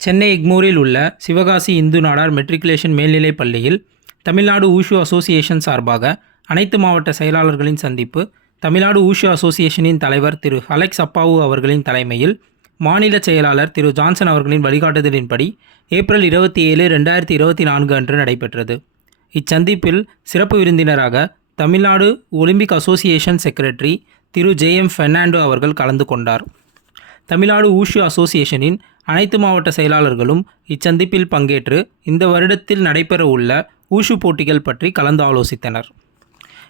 சென்னை எக்மோரில் உள்ள சிவகாசி இந்து நாடார் மெட்ரிகுலேஷன் மேல்நிலைப் பள்ளியில் தமிழ்நாடு ஊஷு அசோசியேஷன் சார்பாக அனைத்து மாவட்ட செயலாளர்களின் சந்திப்பு தமிழ்நாடு ஊஷு அசோசியேஷனின் தலைவர் திரு அலெக்ஸ் அப்பாவு அவர்களின் தலைமையில் மாநில செயலாளர் திரு ஜான்சன் அவர்களின் வழிகாட்டுதலின்படி ஏப்ரல் இருபத்தி ஏழு ரெண்டாயிரத்தி இருபத்தி நான்கு அன்று நடைபெற்றது. இச்சந்திப்பில் சிறப்பு விருந்தினராக Tamil Nadu Olympic association secretary Thiru J M Fernando அவர்கள் கலந்து கொண்டார். தமிழ்நாடு ஊஷு அசோசியேஷனின் அனைத்து மாவட்ட செயலாளர்களும் இச்சந்திப்பில் பங்கேற்று இந்த வருடத்தில் நடைபெறவுள்ள ஊஷு போட்டிகள் பற்றி கலந்து ஆலோசித்தனர்.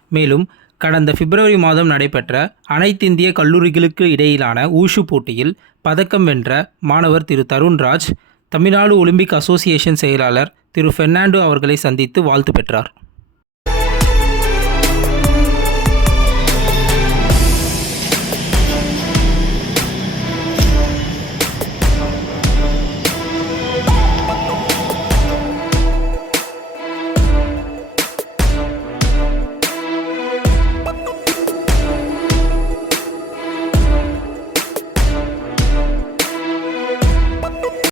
மேலும் கடந்த பிப்ரவரி மாதம் நடைபெற்ற அனைத்திந்திய கல்லூரிகளுக்கு இடையிலான ஊஷு போட்டியில் பதக்கம் வென்ற மாணவர் திரு தருண்ராஜ் தமிழ்நாடு ஒலிம்பிக் அசோசியேஷன் செயலாளர் திரு ஃபெர்னாண்டோ அவர்களை சந்தித்து வாழ்த்து பெற்றார்.